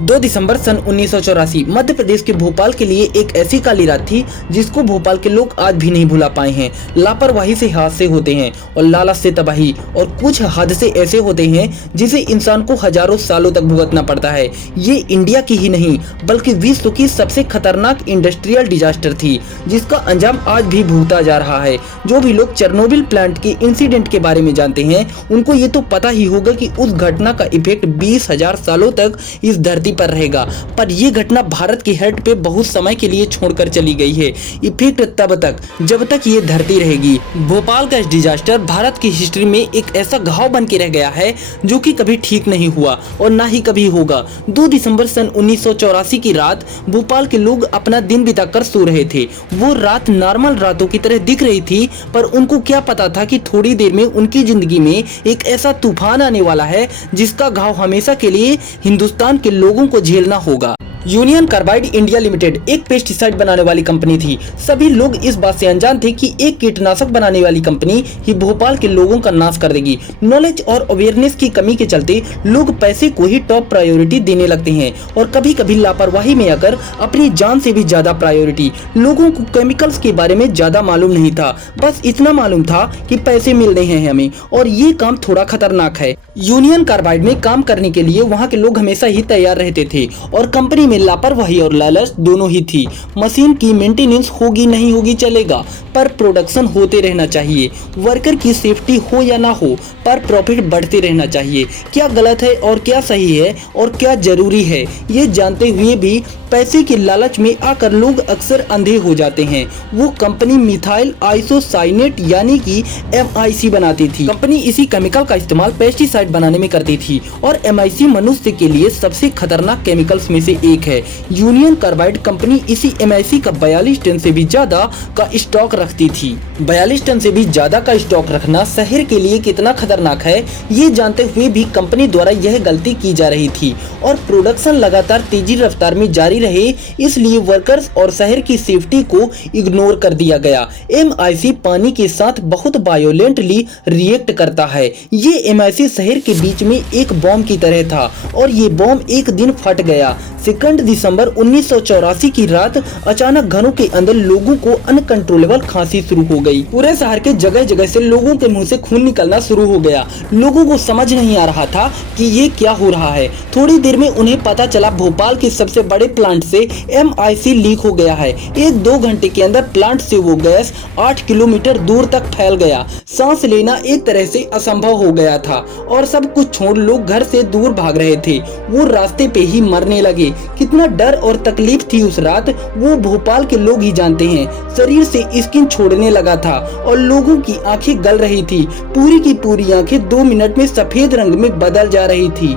2 दिसंबर सन 1984 मध्य प्रदेश के भोपाल के लिए एक ऐसी काली रात थी जिसको भोपाल के लोग आज भी नहीं भुला पाए हैं। लापरवाही से हादसे होते हैं और लालच से तबाही, और कुछ हादसे ऐसे होते हैं जिसे इंसान को हजारों सालों तक भुगतना पड़ता है। ये इंडिया की ही नहीं बल्कि विश्व की सबसे खतरनाक इंडस्ट्रियल डिजास्टर थी जिसका अंजाम आज भी भुगता जा रहा है। जो भी लोग चेरनोबिल प्लांट के इंसिडेंट के बारे में जानते हैं उनको ये तो पता ही होगा कि उस घटना का इफेक्ट 20,000 सालों तक इस धरती पर रहेगा, पर यह घटना भारत की हेड पे बहुत समय के लिए छोड़कर चली गई है। इफेक्ट तब तक जब तक ये धरती रहेगी। भोपाल का इस डिजास्टर भारत की हिस्ट्री में एक ऐसा घाव बन के रह गया है जो कि कभी ठीक नहीं हुआ और ना ही कभी होगा। 2 दिसंबर सन 1984 की रात भोपाल के लोग अपना दिन बिताकर सो रहे थे। वो रात नॉर्मल रातों की तरह दिख रही थी, पर उनको क्या पता था कि थोड़ी देर में उनकी जिंदगी में एक ऐसा तूफान आने वाला है जिसका घाव हमेशा के लिए हिंदुस्तान के लोगों को झेलना होगा। यूनियन कार्बाइड इंडिया लिमिटेड एक पेस्टिसाइड बनाने वाली कंपनी थी। सभी लोग इस बात से अनजान थे कि एक कीटनाशक बनाने वाली कंपनी ही भोपाल के लोगों का नाश कर देगी। नॉलेज और अवेयरनेस की कमी के चलते लोग पैसे को ही टॉप प्रायोरिटी देने लगते हैं और कभी कभी लापरवाही में आकर अपनी जान से भी ज्यादा प्रायोरिटी। लोगों को केमिकल्स के बारे में ज्यादा मालूम नहीं था, बस इतना मालूम था कि पैसे मिल रहे हैं हमें और ये काम थोड़ा खतरनाक है। यूनियन कार्बाइड में काम करने के लिए वहाँ के लोग हमेशा ही तैयार रहते थे और कंपनी में लापरवाही और लालच दोनों ही थी। मशीन की मेंटेनेंस होगी नहीं होगी चलेगा, पर प्रोडक्शन होते रहना चाहिए। वर्कर की सेफ्टी हो या ना हो, पर प्रॉफिट बढ़ते रहना चाहिए। क्या गलत है और क्या सही है और क्या जरूरी है, ये जानते हुए भी पैसे के लालच में आकर लोग अक्सर अंधे हो जाते हैं। वो कंपनी मिथाइल आइसोसाइनेट यानी कि MIC बनाती थी। कंपनी इसी केमिकल का इस्तेमाल पेस्टिसाइड बनाने में करती थी और MIC मनुष्य के लिए सबसे खतरनाक केमिकल्स में से एक है। यूनियन कार्बाइड कंपनी इसी MIC का 42 टन से भी ज्यादा का स्टॉक रखती थी। 42 टन से भी ज्यादा का स्टॉक रखना शहर के लिए कितना खतरनाक है, ये जानते हुए भी कंपनी द्वारा यह गलती की जा रही थी और प्रोडक्शन लगातार तेजी रफ्तार में जारी रहे, इसलिए वर्कर्स और शहर की सेफ्टी को इग्नोर कर दिया गया। MIC पानी के साथ बहुत वायोलेंटली रिएक्ट करता है। ये MIC शहर के बीच में एक बॉम्ब की तरह था और ये बॉम्ब एक दिन फट गया। 2 दिसंबर 1984 की रात अचानक घरों के अंदर लोगों को अनकंट्रोलेबल खांसी शुरू हो गई। पूरे शहर के जगह जगह से लोगों के मुंह से खून निकलना शुरू हो गया। लोगों को समझ नहीं आ रहा था कि ये क्या हो रहा है। थोड़ी देर में उन्हें पता चला भोपाल के सबसे बड़े प्लांट से MIC लीक हो गया है। 1-2 घंटे के अंदर प्लांट से वो गैस 8 किलोमीटर दूर तक फैल गया। सांस लेना एक तरह से असंभव हो गया था और सब कुछ छोड़ लोग घर से दूर भाग रहे थे। वो रास्ते पे ही मरने लगे। कितना डर और तकलीफ थी उस रात वो भोपाल के लोग ही जानते हैं। शरीर से स्किन छोड़ने लगा था और लोगों की आंखें गल रही थी। पूरी की पूरी आंखें 2 मिनट में सफेद रंग में बदल जा रही थी।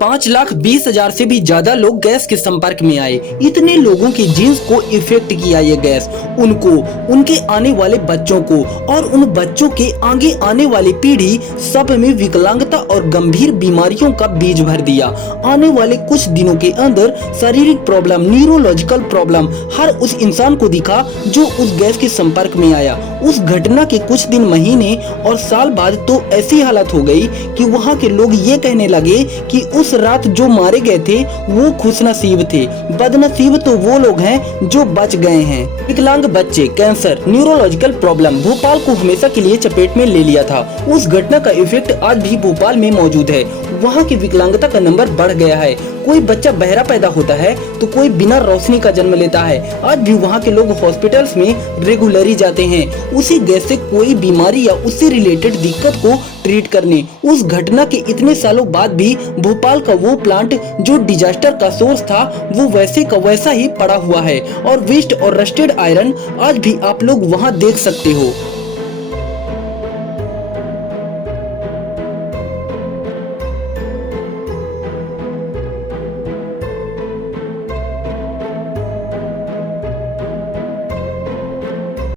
5,20,000 से भी ज्यादा लोग गैस के संपर्क में आए। इतने लोगों की जीन्स को इफेक्ट किया ये गैस, उनको, उनके आने वाले बच्चों को और उन बच्चों के आगे आने वाली पीढ़ी सब में विकलांगता और गंभीर बीमारियों का बीज भर दिया। आने वाले कुछ दिनों के अंदर शारीरिक प्रॉब्लम, न्यूरोलॉजिकल प्रॉब्लम हर उस इंसान को दिखा जो उस गैस के संपर्क में आया। उस घटना के कुछ दिन, महीने और साल बाद तो ऐसी हालत हो गई कि वहाँ के लोग ये कहने लगे कि उस रात जो मारे गए थे वो खुशनसीब थे, बदनसीब तो वो लोग हैं जो बच गए हैं। विकलांग बच्चे, कैंसर, न्यूरोलॉजिकल प्रॉब्लम भोपाल को हमेशा के लिए चपेट में ले लिया था। उस घटना का इफेक्ट आज भी भोपाल में मौजूद है। वहाँ की विकलांगता का नंबर बढ़ गया है। कोई बच्चा बहरा पैदा होता है तो कोई बिना रोशनी का जन्म लेता है। आज भी वहाँ के लोग हॉस्पिटल्स में रेगुलरली जाते हैं उसी गैस से कोई बीमारी या उससे रिलेटेड दिक्कत को ट्रीट करने। उस घटना के इतने सालों बाद भी भोपाल का वो प्लांट जो डिजास्टर का सोर्स था वो वैसे का वैसा ही पड़ा हुआ है और वेस्ट और रस्टेड आयरन आज भी आप लोग वहाँ देख सकते हो।